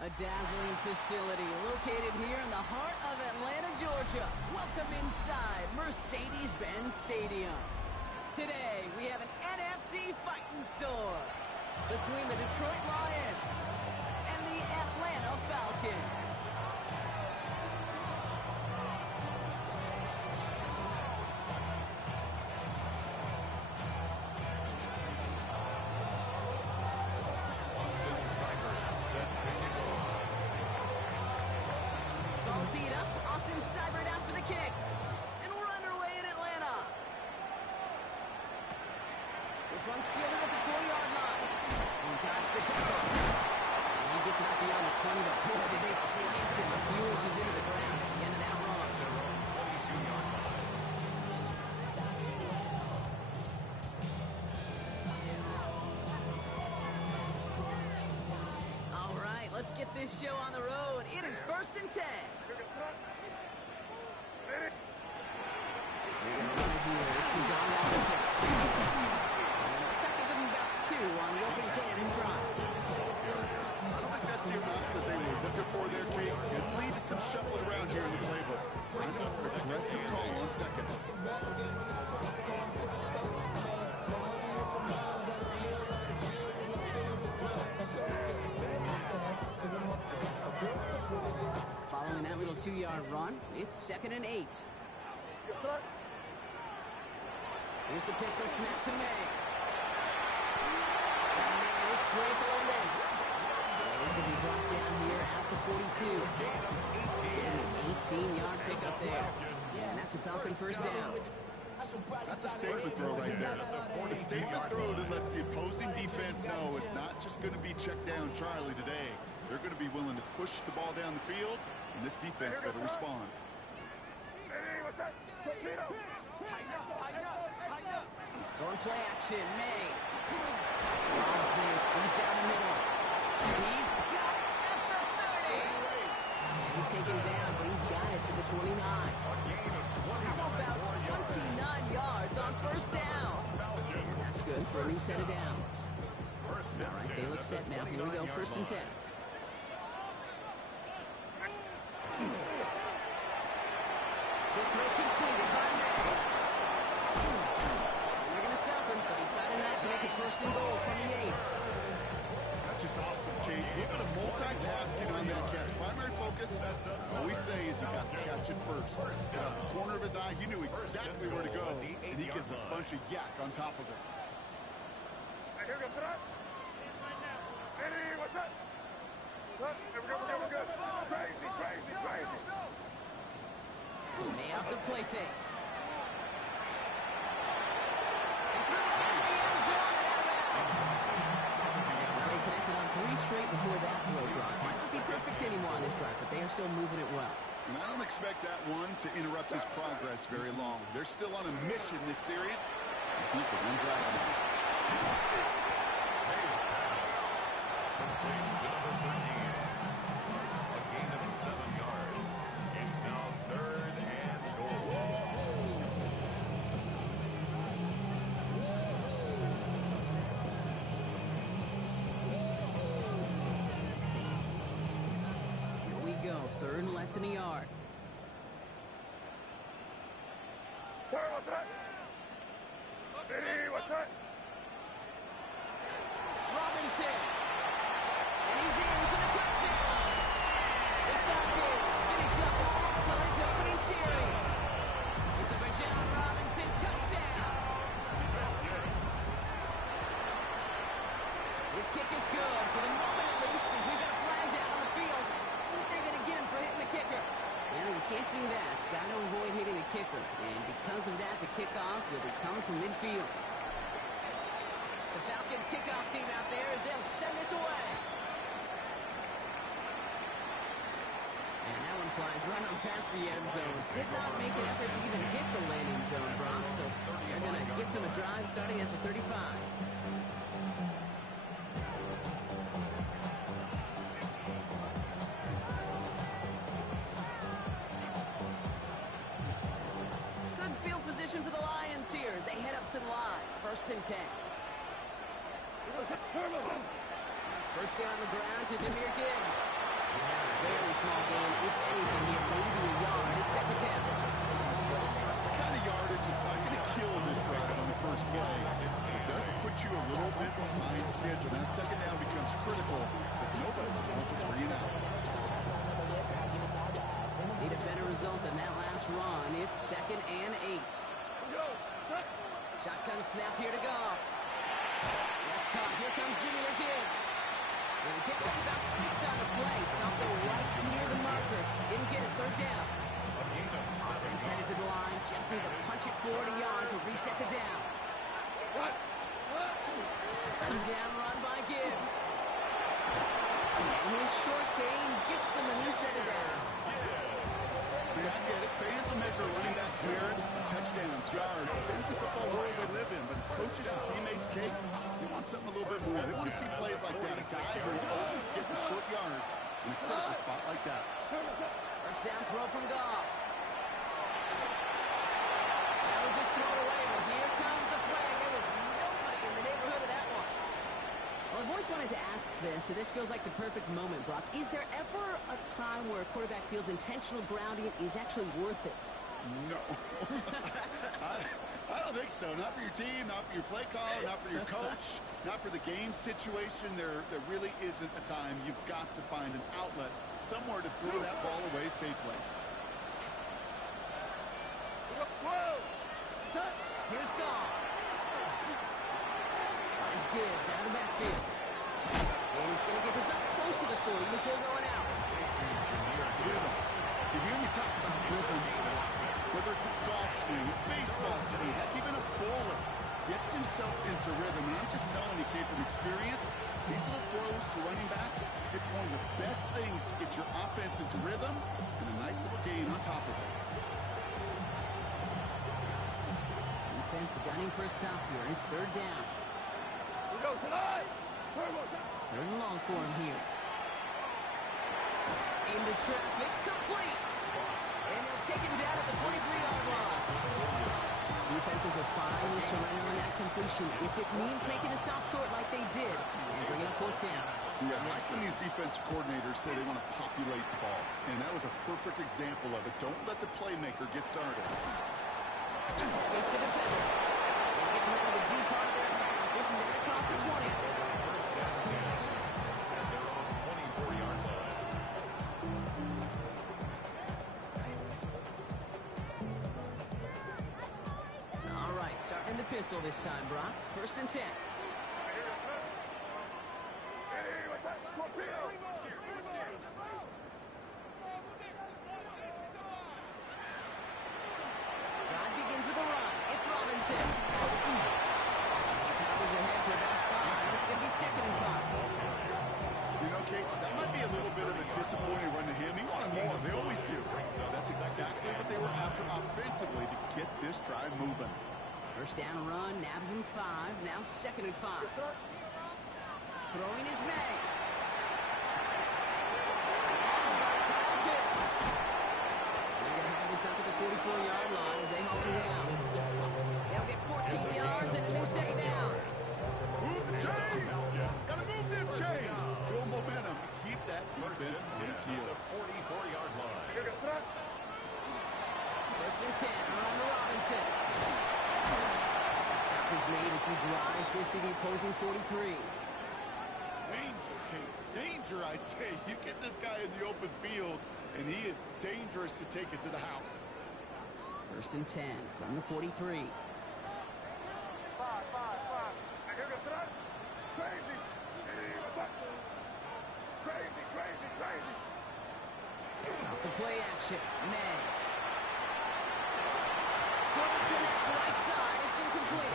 A dazzling facility located here in the heart of Atlanta, Georgia. Welcome inside Mercedes-Benz Stadium. Today, we have an NFC fighting store between the Detroit Lions and the Atlanta Falcons. Seibert after the kick, and we're underway in Atlanta. This one's fielded at the 4-yard line. He dodged the tackle. And he gets it up beyond the 20, but boy, did they plant him a few inches into the ground at the end of that run. All right, let's get this show on the road. It is 1st and 10. On the opening play of this drive. I don't think that's the amount that they were looking for there, Kate. It'll lead to some shuffling around here in the playbook. Aggressive call on second. Following that little 2-yard run, it's 2nd and 8. Here's the pistol snap to May. It's Drake London. He's going to be brought down here at the 42. An 18-yard pickup there. And that's a Falcon first down. That's a statement throw right there. A statement throw that lets the opposing defense know it's not just going to be check down Charlie today. They're going to be willing to push the ball down the field, and this defense better respond. Going play action, May. Loves this deep down the middle. He's got it at the 30. He's taken down, but he's got it to the 29. How about 29 yards on first down? And that's good for a new set of downs. All right, they look set now. Here we go, 1st and 10. Good throw completed by May. And they're going to stop him, but he got enough to make it 1st and goal from the 8. That's just awesome, Kate. Even a multitasking on that catch. Primary focus, all we say is he got to catch it first. Out of the corner of his eye, he knew exactly where to go, and he gets a bunch of yak on top of it. May off the play fake. They connected on 3 straight before that throw. Might not be perfect anymore on this drive, but they are still moving it well. And I don't expect that one to interrupt his progress very long. They're still on a mission this series. He's the one driving it. Complete to number 13. A gain of 7 yards. It's now 3rd and goal. Here we go, 3rd and less than a yard. Robinson. And he's in for the touchdown. The Falcons finish up an excellent opening series. It's a Bijan Robinson touchdown. This kick is good for the moment at least, as we've got a flag down on the field. I think they're going to get him for hitting the kicker. Well, you can't do that. Got to avoid hitting the kicker. And because of that, the kickoff will be coming from midfield. The Falcons kickoff team out there as they'll send this away. And that one flies right on past the end zone. Did not make an effort to even hit the landing zone, Brock. So they're going to gift him a drive starting at the 35. Good field position for the Lions here as they head up to the line. 1st and 10. First down on the ground to Jahmyr Gibbs. Very small gain, if anything, here. Maybe a yard. It's second down. That's the kind of yardage it's not going to kill this drive on the first play. It does put you a little bit behind schedule. Now second down becomes critical because nobody wants a 3 and out. Need a better result than that last run. It's 2nd and 8. Shotgun snap here to go. That's caught. Here comes Junior Gibbs. And he picks up about 6 on the play. Stopped it right near the marker. Didn't get it. Third down. Offense headed to the line. Just need to punch it 40 yards to reset the downs. Third down run by Gibbs. And his short gain gets them a new set of downs. I get it. Fans will measure running backs' merit, touchdowns, yards. It's the football world we live in, but as coaches and teammates, Kate, they want something a little bit more. They want to see plays like that. A guy who will always get the short yards in a critical spot like that. First down throw from Goff. That was just thrown away, but here comes the flag. There was nobody in the neighborhood of that one. Well, I've always wanted to ask this, so this feels like the perfect moment, Brock. Is there ever a time where a quarterback feels intentional grounding is actually worth it? No. I don't think so. Not for your team, not for your play call, not for your coach, not for the game situation. There really isn't a time. You've got to find an outlet, somewhere to throw that ball away safely. Here's Goff. Finds Gibbs out of the backfield. And he's going to get this up close to the 40 before going out. Rhythm. You hear me talk about rhythm, whether it's a golf swing, a baseball swing, heck, even a bowler gets himself into rhythm. And I'm just telling you, Kate, from experience, these little throws to running backs, it's one of the best things to get your offense into rhythm and a nice little gain on top of it. Defense gunning for a stop here. It's third down. Third and long for him here. Into traffic, complete. And they'll take him down at the 43-yard line. Defenses are finally surrendering that completion if it means making a stop short like they did and bringing up fourth down. Yeah, I like when these defense coordinators say they want to populate the ball. And that was a perfect example of it. Don't let the playmaker get started. Escapes the defender. And gets him into the deep part of their half. This is it across the 20. All right, starting the pistol this time, Brock. First and 10. Drive begins with a run. It's Robinson. Powers ahead for about 5. It's going to be second and 5. You know, Kate, that might be a little bit of a disappointing run to him. He wanted more. They always do. That's exactly what they were after offensively to get this drive moving. First down run, nabs him 5. Now second and 5. Throwing is May. They're going to have this up at the 44-yard line as they haul him down. They'll get 14 yards and a new set of downs. Move the chains! Gotta move them chains! Build momentum. Keep that defense on its heels. 44-yard line. First and 10 on the Robinson. Stop is made as he drives this to the opposing 43. Danger, Kate. Danger, I say. You get this guy in the open field, and he is dangerous to take it to the house. First and 10 from the 43. Off the play action, May. Quarter connect right side, it's incomplete.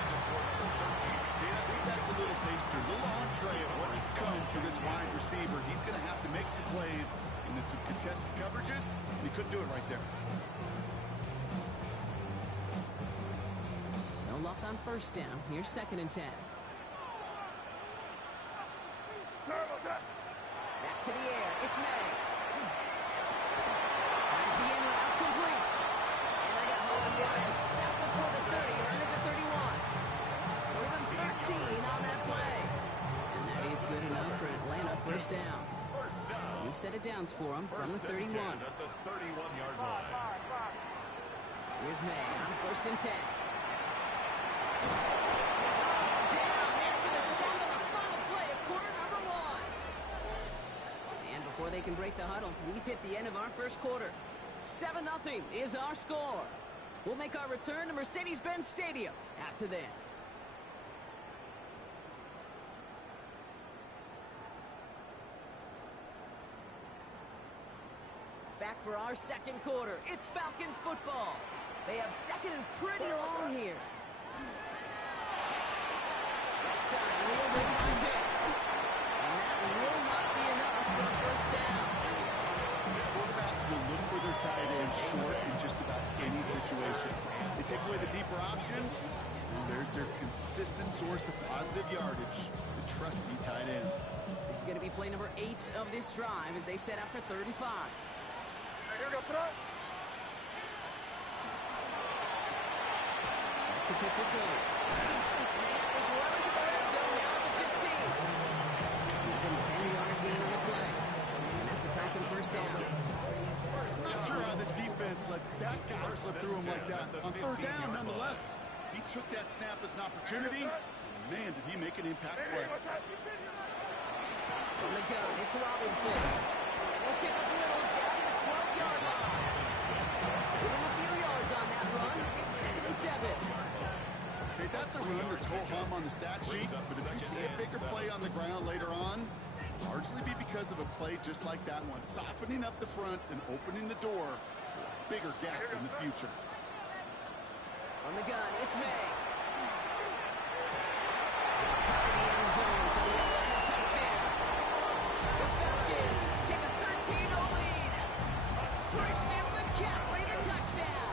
I think that's a little taster, a little entree of what's to come for this wide receiver. He's going to have to make some plays into some contested coverages, and he couldn't do it right there. No luck on first down. Here's second and 10. Back to the air. It's May. Finds the in route complete. And they got Holland down a step before the 30. Right at the 31. Give him 13 on that play. And that is good enough for Atlanta. First down. New set of downs for him from the 31. At the 31-yard line. Here's May on 1st and 10. He's hauled down there for the sack on the final play of quarter number 1. And before they can break the huddle, we've hit the end of our first quarter. 7-0 is our score. We'll make our return to Mercedes-Benz Stadium after this. Back for our second quarter. It's Falcons football. They have second and pretty long here. That side wielded by Pitts. And that will not be enough for a first down. Quarterbacks will look for their tight end short in just about any situation. They take away the deeper options, and there's their consistent source of positive yardage, the trusty tight end. This is going to be play number 8 of this drive as they set up for 3rd and 5. To Pitts it goes. And is well into the red zone now at the 15. Even 10 yards in on the play. And that's a Falcon first down. Not sure how this defense let that guy slip through him like that. On 3rd down, nonetheless, he took that snap as an opportunity. Man, did he make an impact play. From the gun, it's Robinson. And he'll pick up Little down to the 12-yard line. Give him a few yards on that run. It's 2nd and 7. Okay, that's a run that's ho-hum on the stat sheet, but if you see a bigger play on the ground later on, largely be because of a play just like that one, softening up the front and opening the door for a bigger gap in the future. On the gun, it's May. Caught in the end zone for the Atlanta touchdown. The Falcons take a 13-0 lead. Christian McCaffrey, the touchdown.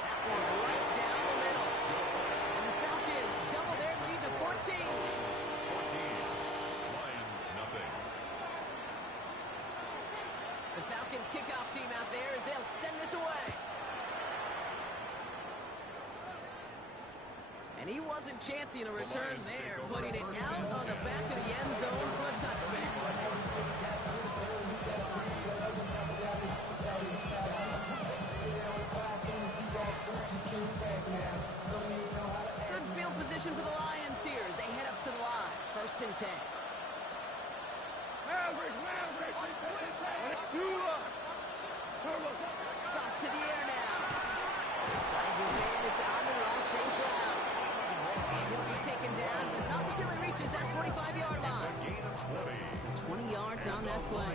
That one's right down the middle. And the Falcons double their lead to 14. 14. Lions, nothing. The Falcons kickoff team out there as they'll send this away. And he wasn't chancing a return there, putting it out on the back of the end zone for a touchback. Good field position for the Lions here as they head up to the line. 1st and 10. Off to the air now. Finds his man, it's Amon-Ra St. Brown. And he'll be taken down, but not until he reaches that 45-yard line. So 20 yards on that play.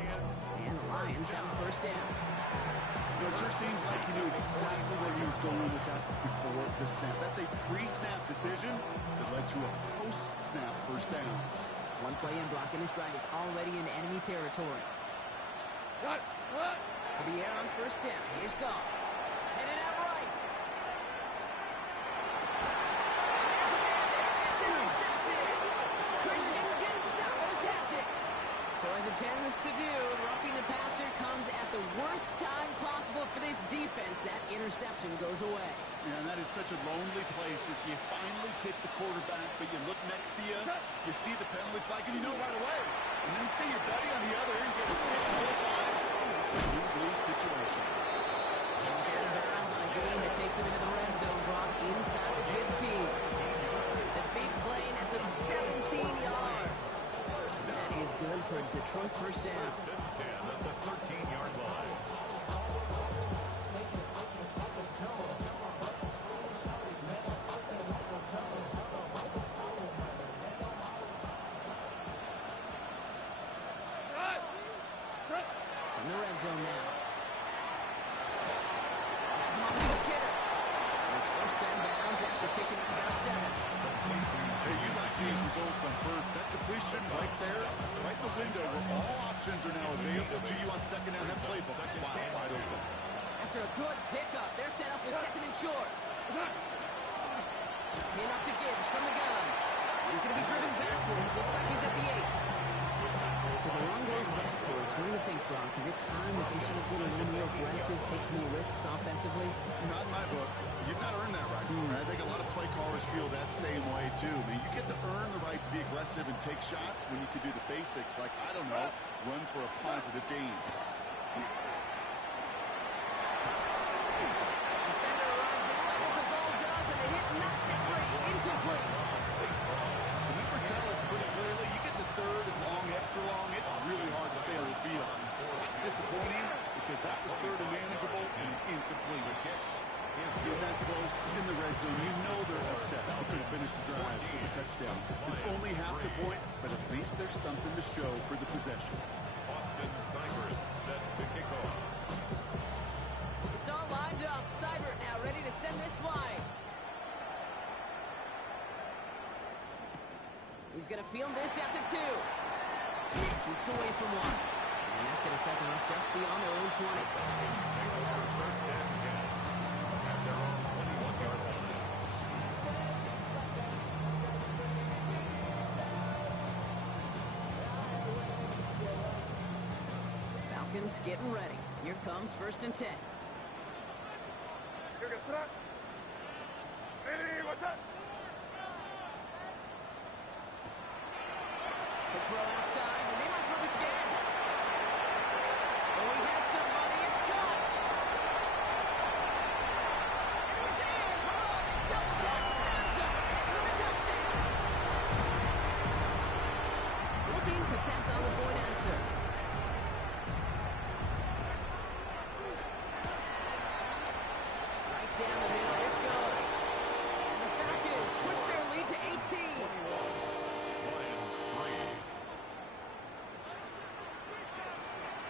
And the Lions have a first down. It sure seems like he knew exactly where he was going with that before the snap. That's a pre-snap decision that led to a post-snap first down. One play in, Brock, and his drive is already in enemy territory. What? To the air on first down. Here's Goff. Headed out right. And there's a man there. It's intercepted. Christian Gonzalez has it. So as it tends to do, roughing the passer comes at the worst time possible for this defense. That interception goes away. Yeah, and that is such a lonely place as you finally hit the quarterback, but you look next to you, you see the penalty flag, and you know right away. And then you see your buddy on the other end get hit nullified. It's a lose-lose situation. He's out of bounds on a gain that takes him into the red zone, Brock, inside the 15. The big play nets him 17 yards. That is good for a Detroit first down. 10 at the 13-yard line. In the red zone now. That's him off to the kidder. His first down bounds after picking up about 7. Hey, you like these results on first. That completion right there, right in the window where all options are now available to you on second down. That playbook wide open. After a good pickup, they're set up with 2nd and short. In up to Gibbs from the gun. He's going to be driven backwards. Looks like he's at the 8. So the run goes backwards. What do you think, Brock? Is it time that they sort of get a little more aggressive aggressive, takes more risks offensively? Not in my book. You've got to earn that right. I think a lot of play callers feel that same way, too. I mean, you get to earn the right to be aggressive and take shots when you can do the basics, like, I don't know, run for a positive gain. Defender arrives right as the ball does, and the hit knocks it free. Incomplete. The numbers tell us pretty clearly, you get to third and long, extra long, it's really hard to stay on the field. That's disappointing because that was third and manageable and incomplete. You're that close in the red zone. You know they're upset. They couldn't finish the drive with a touchdown. It's only half the points, but at least there's something to show for the possession. Austin Seibert set to kick off. It's all lined up. Seibert now ready to send this flying. He's going to field this at the 2. Shoots away from one. And that's going to set them up just beyond their own 20. Falcons take over first and 10 at their own 21-yard line. Falcons getting ready. Here comes first and 10. The throw outside, and they might throw this again. Oh, he has somebody. It's caught. And he's in. Oh, they double pass. Snaps him. And for the touchdown. Looking to tack on the point after. Right down the middle. It's good. And the Falcons push their lead to 18.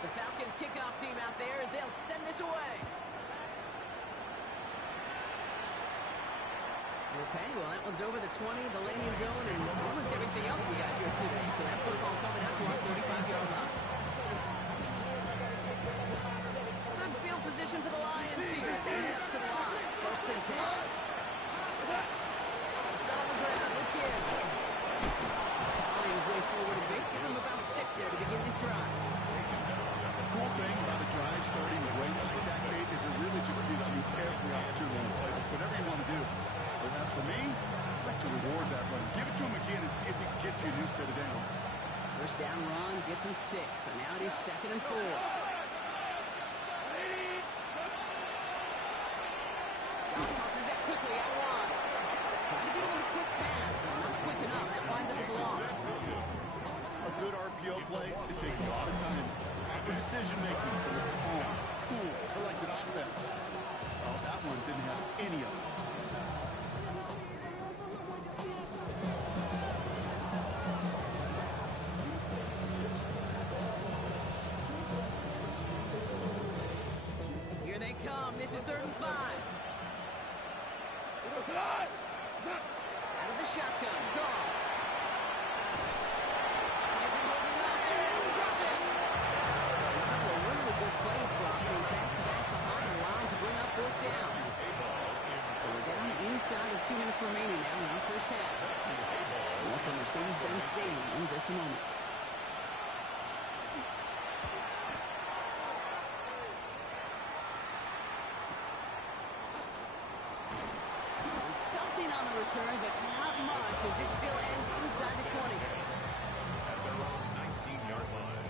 The Falcons kickoff team out there as they'll send this away. Okay, well, that one's over the 20, the landing zone, and almost everything else we got here today. So that football coming out to our 35-yard line. Good field position for the Lions here as they head up to the line. First and 10. Just on the ground with Gibbs. Following his way forward a bit, give him about 6 there to begin this drive. The cool thing about a drive starting way like that, Kate, is it really just gives you every opportunity to play whatever you want to do. But as for me, I'd like to reward that run. Give it to him again and see if he can get you a new set of downs. First down run gets him 6, so now it is 2nd and 4. John tosses that quickly out wide. Trying to get him with a quick pass, but not quick enough. That winds up as a loss. A good RPO play, it takes a lot of time. Proper decision-making from a calm, cool, collected offense. Well, that one didn't have any of it. Here they come. This is 3rd and 5. Out of the shotgun. Gone. Plays blocking back-to-back behind the line to bring up 4th down. So we're down inside of 2 minutes remaining now in the first half. More from Mercedes-Benz Stadium in just a moment. And something on the return, but not much as it still ends inside the 20. At their own 19-yard line.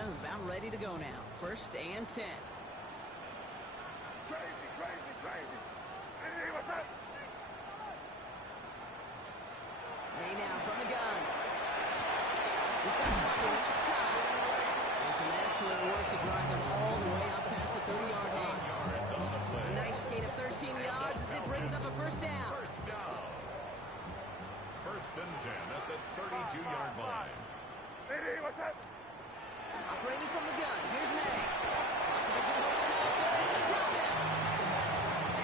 About ready to go now. 1st and 10. May now from the gun. He's got Butler left side. And some excellent work to drive them all the way up past the 30-yard line. A nice skate of 13 yards as it brings up a first down. First down. 1st and 10 at the 32-yard line. Operating from the gun. Here's May. And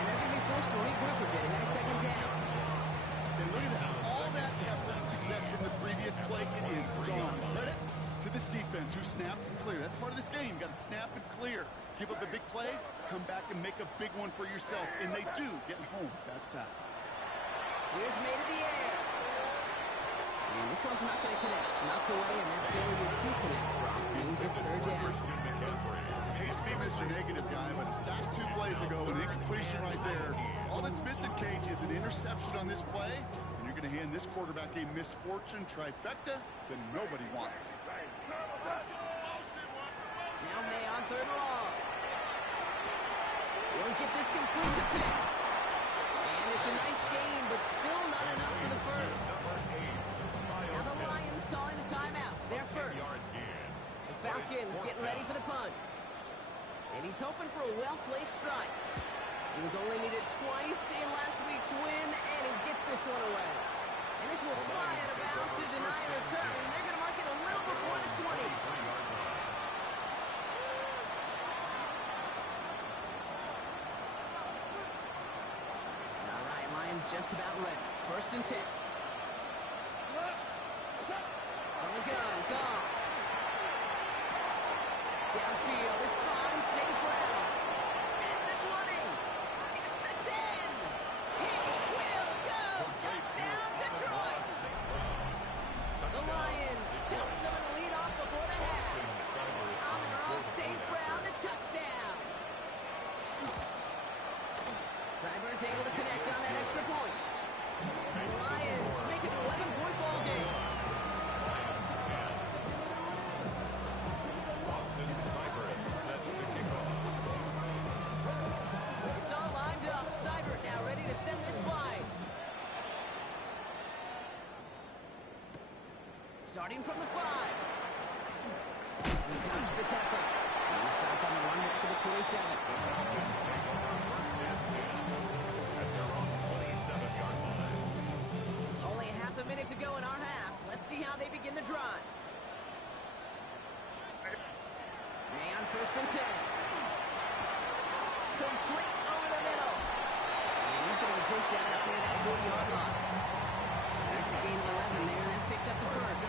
they're going to be forced to regroup a bit ahead of 2nd down. And look at that. All that effort and success from the previous play, it is gone. Credit to this defense who snapped and cleared. That's part of this game. You got to snap and clear. Give up a big play, come back and make a big one for yourself. And they do get home that sack. Here's May to the air. And this one's not going to connect. Knocked away, and that failure to connect means it's 3rd down. Christian McCaffrey. your negative guy, but a sack 2 plays ago, an incompletion right there. All that's missing, Kate, is an interception on this play, and you're going to hand this quarterback a misfortune trifecta that nobody wants. Now May on 3rd and long. Won't get this complete to Pitts. And it's a nice game, but still not enough for the first. Now the Lions calling a timeout. They're first. The Falcons getting ready for the punt. And he's hoping for a well-placed strike. He was only needed twice in last week's win, and he gets this one away. And this will fly out of bounds to deny a return. They're going to mark it a little before the 20. All right, Lions just about ready. 1st and 10. On the gun, gone. Downfield is fine, St. Brown. At the 20. Gets the 10. He will go. Touchdown, Detroit. The Lions jump some of the lead off before the half. Amenral St. Brown, the touchdown. Seibert's able to connect on that extra point. And the Lions make it an 11-point ball game. It's all lined up. Seibert now ready to send this flying. Starting from the 5. He dodged the tackle. He stopped on the run back of the 27. Only half a minute to go in our half. Let's see how they begin the drive. May on 1st and 10. Complete over the middle. And he's going to be pushed out outside that 40-yard line. That's a gain of 11 there, and that picks up the first.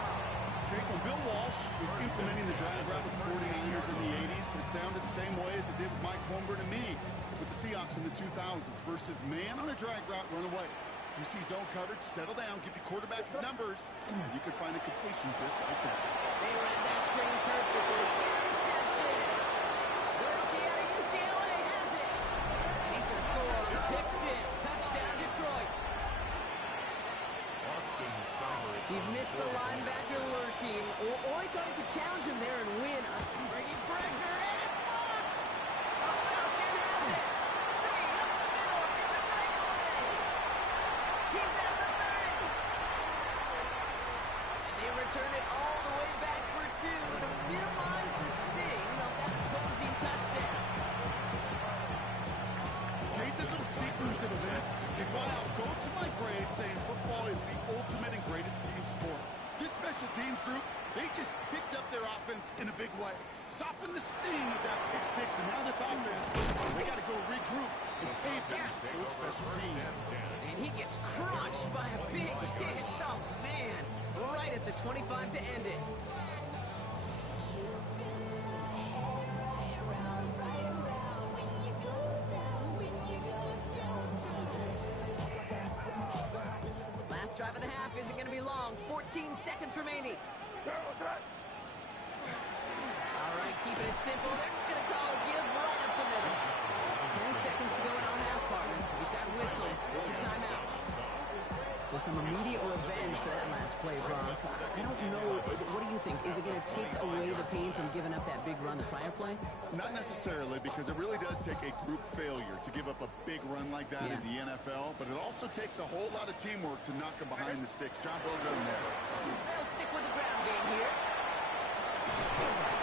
Jake, when Bill Walsh was implementing the drag route with the 49ers in the 80s, it sounded the same way as it did with Mike Holmgren and me with the Seahawks in the 2000s versus man on a drag route, run away. You see zone coverage, settle down, give your quarterback his numbers, and you can find a completion just like that. They read that screen perfectly. Interception! The rookie out of UCLA has it. And he's going to score on the pick 6. Touchdown, Detroit. He missed the linebacker lurking, or he thought he could challenge him there and win. Bringing pressure, and it's blocked! The Falcon has it! Free up the middle, it's a breakaway! He's at the 30! And they return it all the way back for 2 to minimize the sting of that opposing touchdown. Kate, this little sequence of events is why I'll go to my grave saying football is the ultimate and greatest team sport. This special teams group, they just picked up their offense in a big way. Softened the sting of that pick 6, and now this offense, they got to go regroup and pay back those special teams. And he gets crushed by a big hit. Oh, man. Right at the 25 to end it. Last drive of the half isn't going to be long. 14 seconds remaining. All right, keeping it simple. They're just going to call a give right up the middle. 10 seconds to go in our half, partner. We've got whistles. It's a timeout. So some immediate revenge for that last play, Brock. I don't know. What do you think? Is it going to take away the pain from giving up that big run the prior play? Not necessarily, because it really does take a group failure to give up a big run like that in the NFL, but it also takes a whole lot of teamwork to knock them behind the sticks. Job well done there. They'll stick with the ground game here.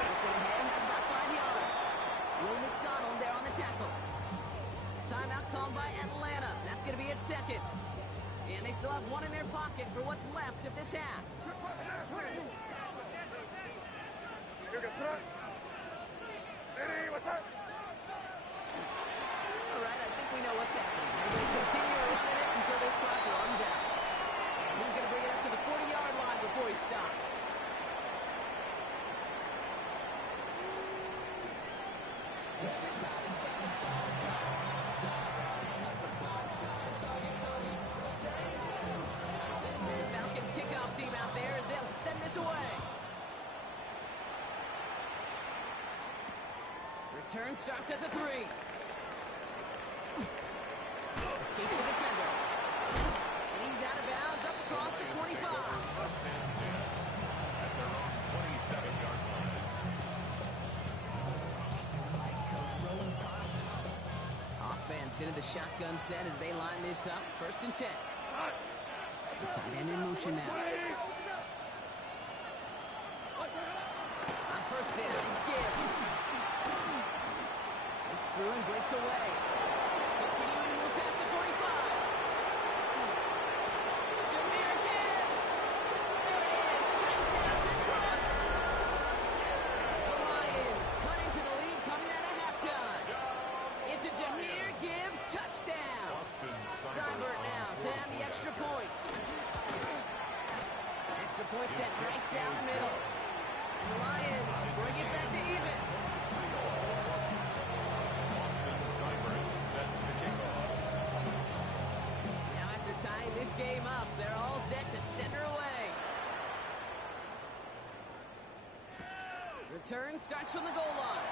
Gets it ahead, has about 5 yards. Will McDonald there on the tackle. Timeout called by Atlanta. That's going to be its 2nd. And they still have 1 in their pocket for what's left of this half. All right, I think we know what's happening. They're going to continue running it until this clock runs out. And he's going to bring it up to the 40-yard line before he stops. Falcons kickoff team out there as they'll send this away. Return starts at the 3. Escapes the defender. And he's out of bounds up across the 25. First and 10 at their own 27-yard line. Offense into the shotgun set as they line this up. First and 10. The tight end in motion now. On first down, it's Gibbs. Looks through and breaks away. Continuing to move past the 45. Jahmyr Gibbs. There it is. Touchdown, Detroit. The Lions cut into the lead coming out of halftime. It's a Jahmyr Gibbs touchdown. Seibert now to add the extra point. Extra point set right down the middle. And the Lions bring it back to even. Now after tying this game up, they're all set to center away. Return starts from the goal line.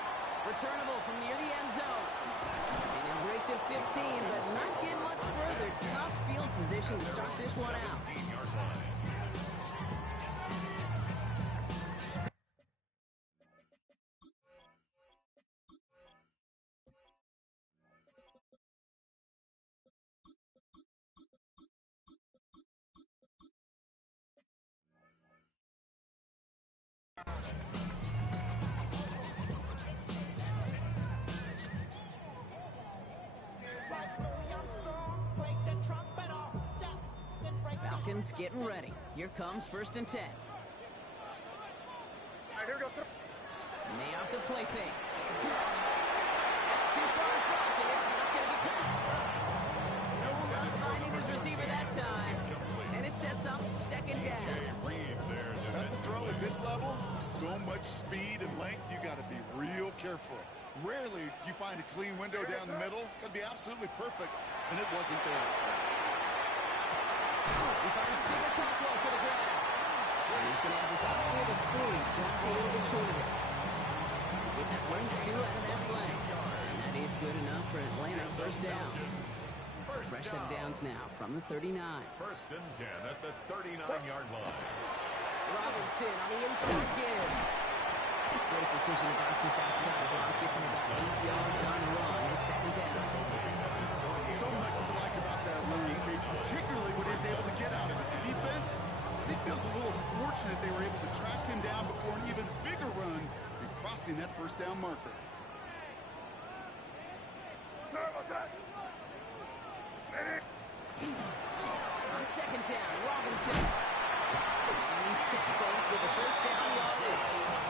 Returnable from near the end zone. And he'll break the 15, but not get much further. Tough field position to start this one out. 17-yard line. Falcons getting ready. Here comes first and 10. And they off the play fake. That's too far in front, and it's not going to be caught. No luck finding his receiver that time. And it sets up second down. That's a throw at this level. So much speed and length, you got to be real careful. Rarely do you find a clean window down the middle. Could be absolutely perfect, and it wasn't there. He finds Tigger Cockwell for the grab. And he's going to have this all the way to 40, just a little bit short of it. It's 22 out of that play. And that is good enough for Atlanta. First down. Fresh set of downs now from the 39. First and 10 at the 39-yard line. Robinson on the inside give. Great decision to bounce this outside block. Gets him about 8 yards on the run. It's second down. So much to like about that run, particularly when he's able to get out of it. The defense, it feels a little fortunate they were able to track him down before an even bigger run and crossing that first down marker. On second down, Robinson. And he's tackled with the first down yardage.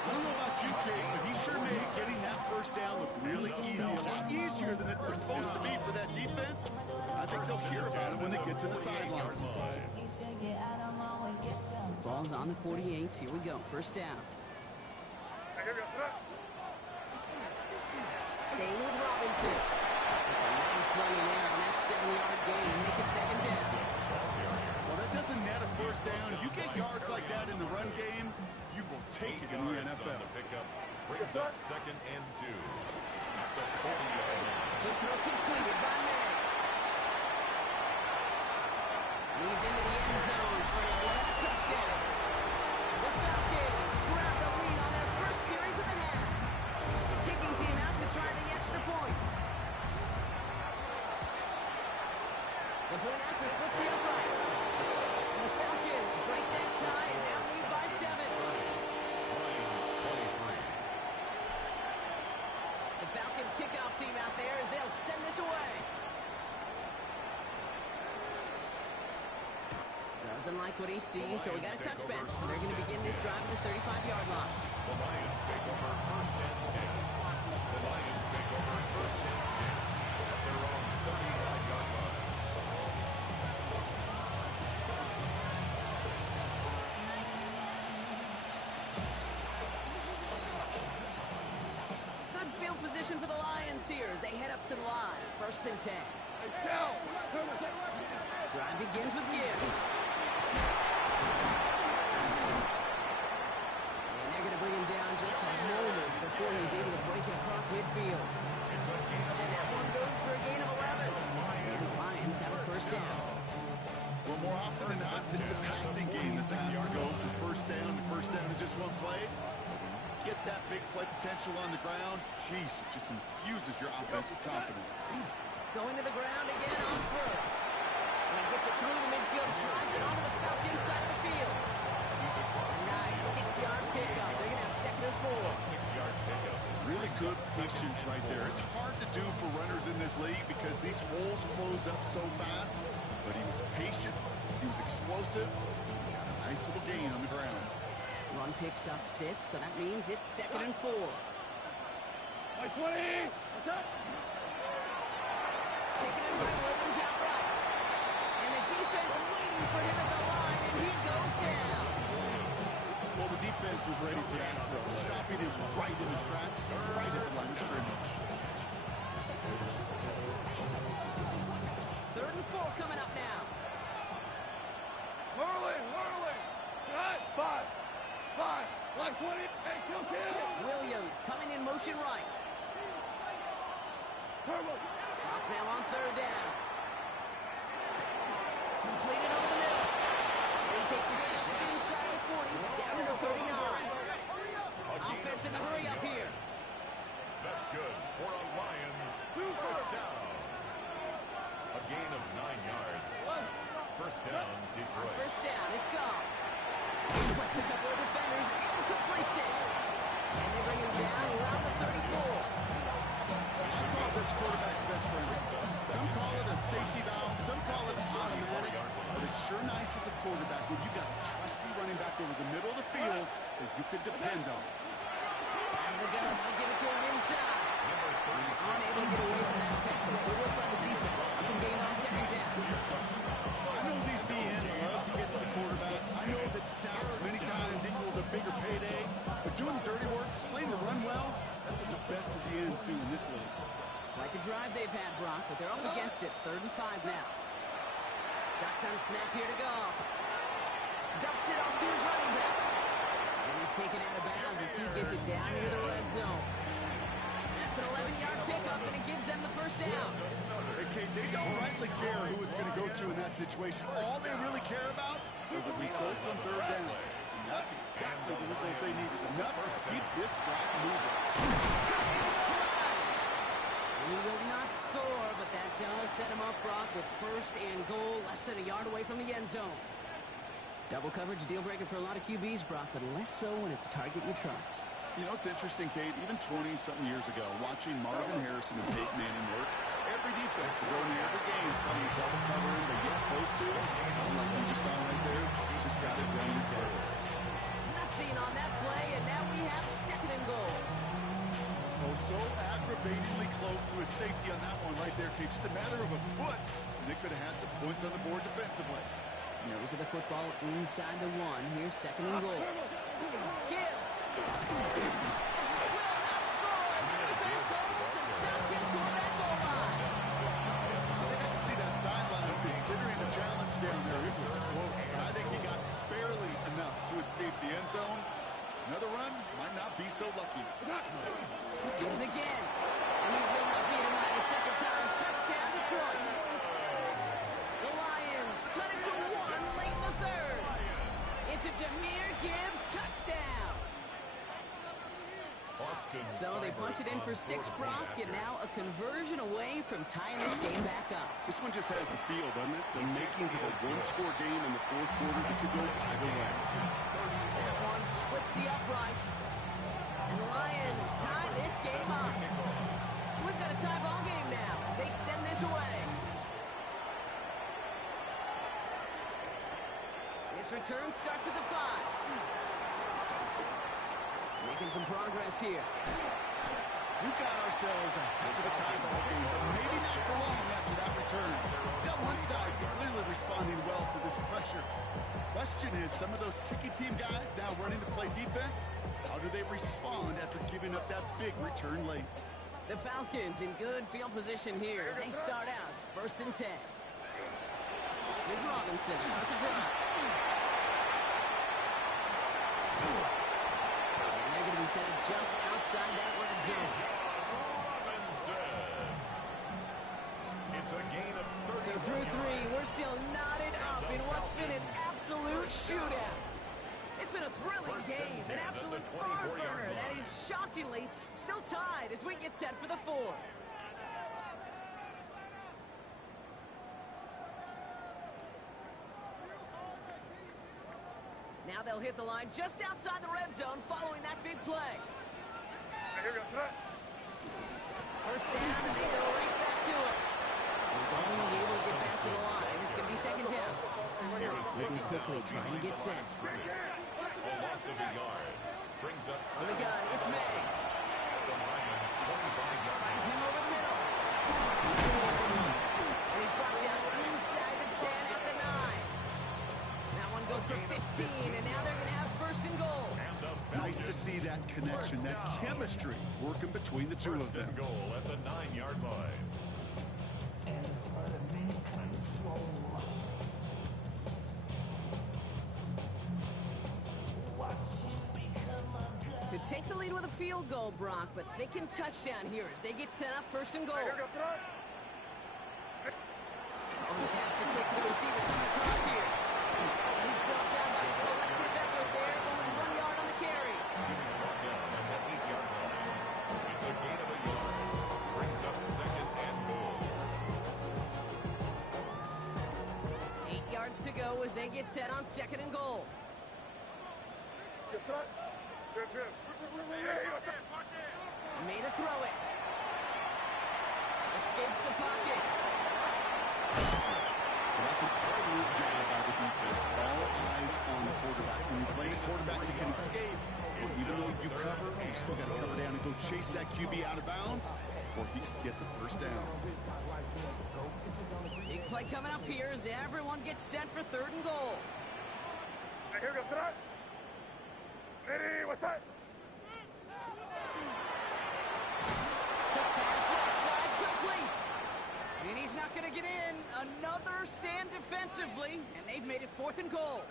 I don't know about you, Kate, but he sure made getting that first down look really easy. A lot easier than it's supposed to be for that defense. I think they'll hear about it when they get to the sidelines. Ball's on the 48. Here we go. First down. Staying with Robinson. It's a nice run in there on that 7-yard gain. Make it second down. Well, that doesn't net a first down. You get yards like that in the run game, you will take it in the NFL. Brings up second and 2 at the 40-yard line. The throw completed by May. And he's into the end zone for an Atlanta touchdown. The Falcons grab the lead on their first series of the half. Kicking team out to try the extra points. The point after splits the uprights. And the Falcons break that tie and now lead by 7. The Falcons kickoff team out there as they'll send this away. Doesn't like what he sees, so we got a touchback. They're going to begin this drive at the 35-yard line. The Lions take over first and 10. The Lions take over first and 10 at their own 35-yard line. Good field position for the Lions here as they head up to the line. First and 10. Drive begins with Gibbs. And they're going to bring him down just a moment before he's able to break it field. And that one goes for a gain of 11. And the Lions have a first down. Well, more often than not, it's a passing game that's asked to go from first down to just one play. Get that big play potential on the ground. Jeez, it just infuses your offense with confidence. Going to the ground again on first. And he gets it through the midfield stripe and onto the Falcons side of the field. Nice 6-yard pickup. They're going to have second and 4. 6-yard pickups. Really good patience right there. It's hard to do for runners in this league because these holes close up so fast. But he was patient. He was explosive. Nice little gain on the ground. Run picks up 6, so that means it's second and 4. By 20. What's up? Taken in by Williams outright. And the defense waiting for him at the line, and he goes down. Well, the defense was ready for that throw, stopping him right in his tracks, right at the line of scrimmage. Third and 4 coming up now. Whirling. Right. 5. 20. Hey, kill. Williams coming in motion right. Off now on third down. Completed over the middle. And he takes it just inside the 40, down to the 39. Offense in the hurry up here. That's good for a Lions first down. A gain of 9 yards. First down, Detroit. First down, it's gone. He splits a couple of defenders and completes it. And they bring him down around the 34. I call this quarterback's best friend. Some call it a safety valve, some call it automatic, but it's sure nice as a quarterback when you got a trusty running back over the middle of the field that you could depend on. Out of the gun, they'll give it to him inside. Unable to get away from that tackle. Good work by the defense. Up and gain on second down. I know these DNs love to get to the quarterback. I know that sacks many times equals a bigger payday, but doing the dirty work, playing the run well, that's what the best of the ends do in this league. Like a drive they've had, Brock, but they're up against it. Third and 5 now. Shotgun snap here to go. Dumps it off to his running back. And he's taken out of bounds as he gets it down into the red zone. That's an 11-yard pickup, and it gives them the first down. Hey, Kate, they don't rightly care who it's going to go to in that situation. All they really care about are the results on third down. And that's exactly the result they needed. Enough to keep this drive moving. He will not score, but that does set him up, Brock, with first and goal, less than a yard away from the end zone. Double coverage, deal breaker for a lot of QBs, Brock, but less so when it's a target you trust. You know, it's interesting, Kate, even 20-something years ago, watching Marvin Harrison and Peyton Manning work, every defense would go into every game telling you double cover him, but you're supposed to. Like you just saw right there, you just got it done regardless. Nothing on that play, and now we have second and goal. Oh, so aggravatingly close to a safety on that one right there, Kate. Just a matter of a foot, and they could have had some points on the board defensively. Nose of the football inside the 1. Here's second and goal. Gibbs. Will not score. The defense holds and stops him toward that goal line. I think I can see that sideline considering the challenge down there. It was close, but I think he got barely enough to escape the end zone. Another run might not be so lucky. Gibbs again. And he will not be denied a second time. Touchdown, Detroit. The Lions cut it to 1 late in the third. It's a Jahmyr Gibbs touchdown. So they punch it in for 6, Brock, and now a conversion away from tying this game back up. This one just has the feel, doesn't it? The makings of a one-score game in the fourth quarter that could go either way. That one splits the uprights. And the Lions tie this game up. So we've got a tie ball game now as they send this away. This return starts at the 5. Making some progress here. We've got ourselves a heck of a tie ball game, but maybe not for long after that return. Now one side clearly responding well to this pressure. Question is, some of those kicking team guys now running to play defense, how do they respond after giving up that big return late? The Falcons in good field position here as they start out first and 10. Here's Robinson, start the drive. And they're going to be set up just outside that red zone. So through three, we're still knotted up in what's been an absolute shootout. It's been a thrilling game, an absolute barn burner that is shockingly still tied as we get set for the fourth. Now they'll hit the line just outside the red zone following that big play. First down, and they go right back to it. He's only able to get back to the line. It's going to be second down. Moving quickly, trying to get set. A loss of a yard. Brings up On the gun, it's May. the Lions 25 yards. Finds him over the middle. And he's brought down inside the 10 at the 9. That one goes for 15, and now they're going to have first and goal. Nice to see that connection, that chemistry working between the two of them. First and goal at the 9-yard line. Could take the lead with a field goal, Brock, but thinking touchdown here as they get set up first and goal. Oh, he taps it quick to the receiver coming across here. And he's brought down by a collective effort there, only 1 yard on the carry. He's brought down at the 8-yard line. It's a gain of a yard. Brings up second and goal. 8 yards to go as they get set on second and goal. Made a throw it. Escapes the pocket. Well, that's an excellent job by the defense. All eyes on the quarterback. When you play a quarterback, you can escape. But even though you cover, you still got to cover down and go chase that QB out of bounds before he can get the first down. Big play coming up here as everyone gets set for third and goal. The pass right side complete. And he's not going to get in. Another stand defensively, and they've made it fourth and goal.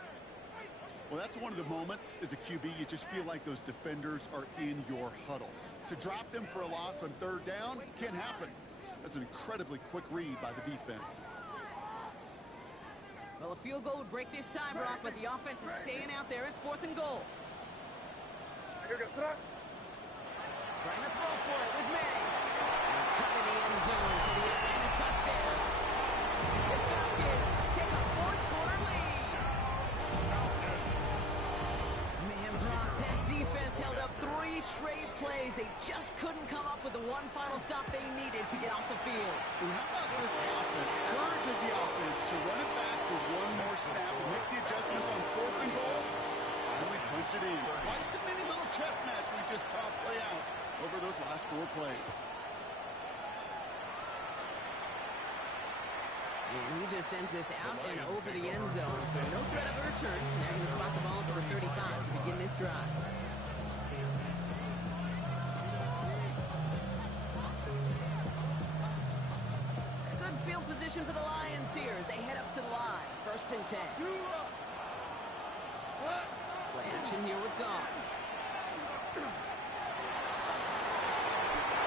Well, that's one of the moments as a QB, you just feel like those defenders are in your huddle. To drop them for a loss on third down can't happen. That's an incredibly quick read by the defense. Well, a field goal would break this time, Brock, but the offense is staying out there. It's fourth and goal. Trying to throw for it with May. And cut in the end zone for the Atlanta touchdown. The Falcons take a fourth-quarter lead. Man, Brock, that defense held up 3 straight plays. They just couldn't come up with the one final stop they needed to get off the field. And how about this offense? Courage of the offense to run it back for one more snap and make the adjustments on fourth and goal. And we punch it in. Quite the mini little chess match we just saw play out over those last 4 plays. And he just sends this out and over the end zone. So no threat of a return. They're going to spot the ball to the 35 to begin this drive. Good field position for the Lions here as they head up to the line. First and 10. Play action here with Goff.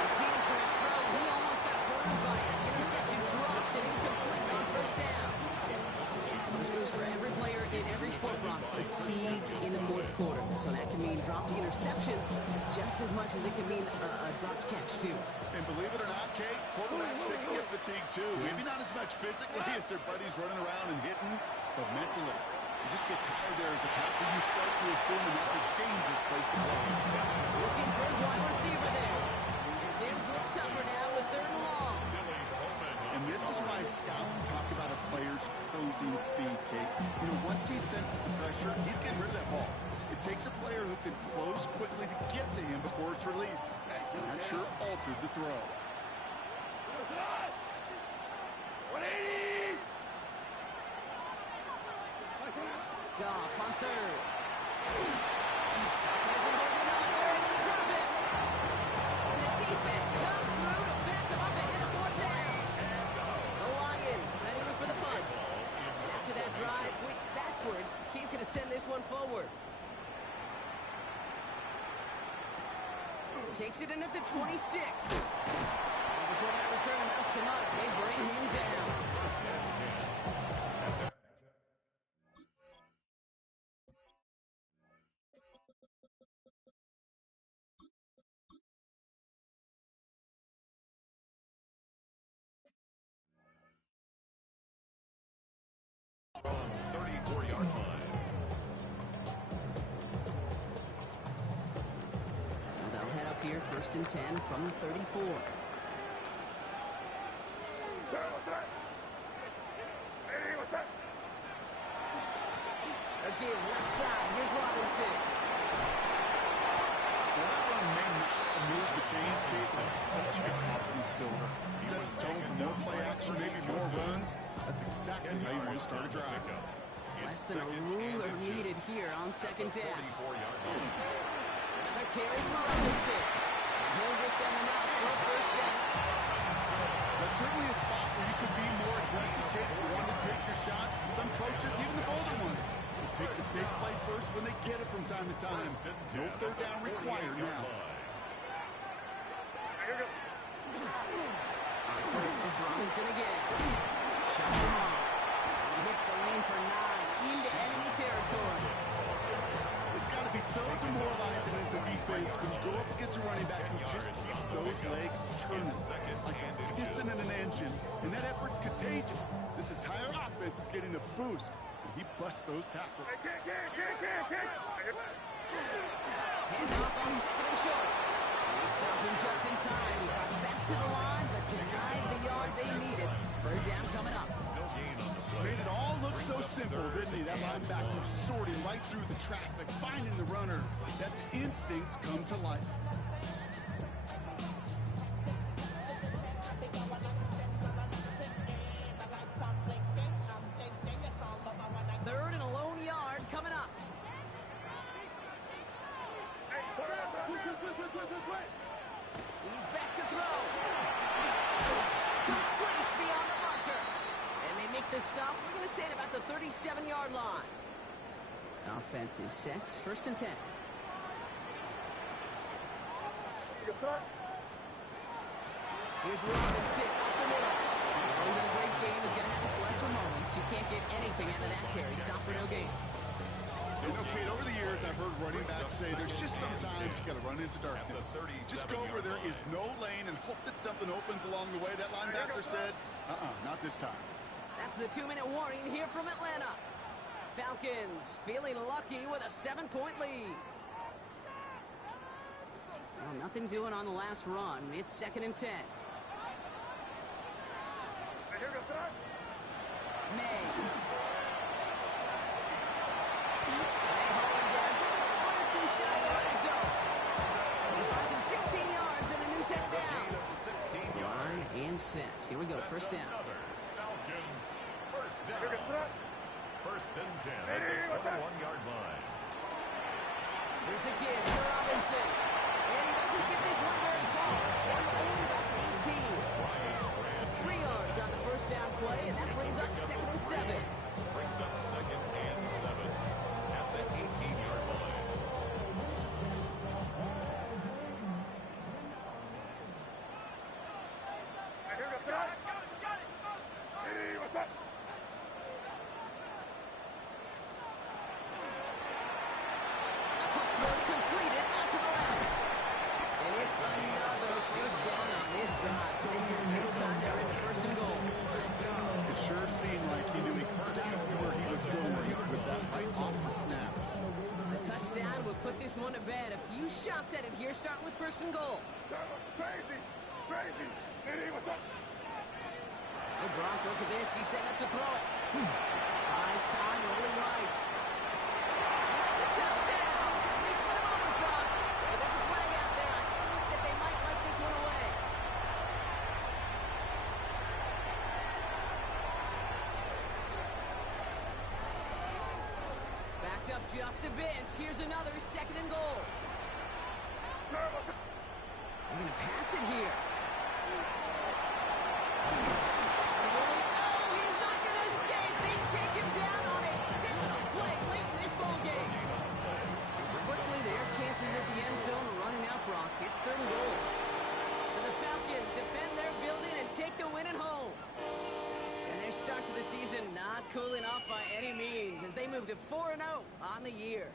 A dangerous throw. He almost got burned by it. The interception dropped and incomplete on first down. This goes for every player in every sport, Brock. Fatigue in the fourth quarter. So that can mean dropped interceptions just as much as it can mean a dropped catch, too. And believe it or not, Kate, quarterbacks they can get fatigued too. Maybe not as much physically as their buddies running around and hitting, but mentally. You just get tired there as a passer. You start to assume that that's a dangerous place to play. Looking for his wide receiver there. And things look tougher now with third and long. And this is why scouts talk about a player's closing speed, Kate. You know, once he senses the pressure, he's getting rid of that ball. It takes a player who can close quickly to get to him before it's released. And that sure altered the throw. Goff on third. Falcons are holding on. They're able to drop it. And the defense comes through to back them up and hit a fourth down. The Lions ready for the punt. And after that drive went backwards, he's going to send this one forward. Takes it in at the 26. And before that return amounts to much, they bring him down. first and 10 from the 34. Again, left side. Here's Robinson. Well, that run may not move the chains, Kate, but it's such a confidence builder. Sets the tone for more play action, maybe more runs. That's exactly how you want to start a drive. Less than a ruler needed here on second down. Another carry for Robinson. He'll get them enough for a first down. That's certainly a spot where you could be more aggressive, Kate, if you want to take your shots. And some coaches, even the bolder ones, will take the safe play first when they get it from time to time. No third down required now. First, it's Robinson again. Shots him off. He hits the lane for 9 into enemy territory. It's got to be so demoralizing as a defense when you go up against a running back who just keeps those legs churning like a piston in an engine, and that effort's contagious. This entire offense is getting a boost, and he busts those tackles. Hand off on second and short. They stopped him just in time. He got back to the line, but denied the yard they needed. Third down coming up. Made it all look so simple, didn't he? That linebacker sorting right through the traffic, finding the runner. That's instincts come to life. Third and a lone yard coming up. He's back to throw. Complete beyond the marker. And they make the stop. We're going to say it about the 37-yard line. Offense is set. First and 10. Here's Robinson up the middle. Even a great game is going to have its lesser moments. You can't get anything out of that carry. Stop for no gain. You know, Kate, over the years, I've heard running backs say there's just sometimes you got to run into darkness. Just go where there is no lane and hope that something opens along the way. That linebacker said, not this time. That's the 2-minute warning here from Atlanta. Falcons feeling lucky with a 7-point lead. Well, nothing doing on the last run. It's second and 10. May. Shy of the red zone. He finds him 16 yards and a new set of downs. Line and set. Here we go. First down. Falcons, first down. First and 10 at the 21-yard line. Here's a give to Robinson. And he doesn't get this one very far. Down to only about 18. 3 yards on the first down play, and that brings up second and 7. Brings up second and 7 at the 18-yard line. Touchdown will put this one to bed. A few shots at it here, starting with first and goal. Crazy. Oh, Brock, look at this. He's setting up to throw it. Eyes time, rolling right. And that's a touchdown. We spin him over, Brock. But there's a flag out there. I think that they might wipe this one away. Backed up just a bit. Here's another second and goal. They're going to pass it here. Oh, he's not going to escape. They take him down on a pivotal play late in this ball game. Quickly, their chances at the end zone are running out, Brock. It's third and goal. So the Falcons defend their building and take the win at home. And their start to the season not cooling off by any means as they move to 4-0 on the year.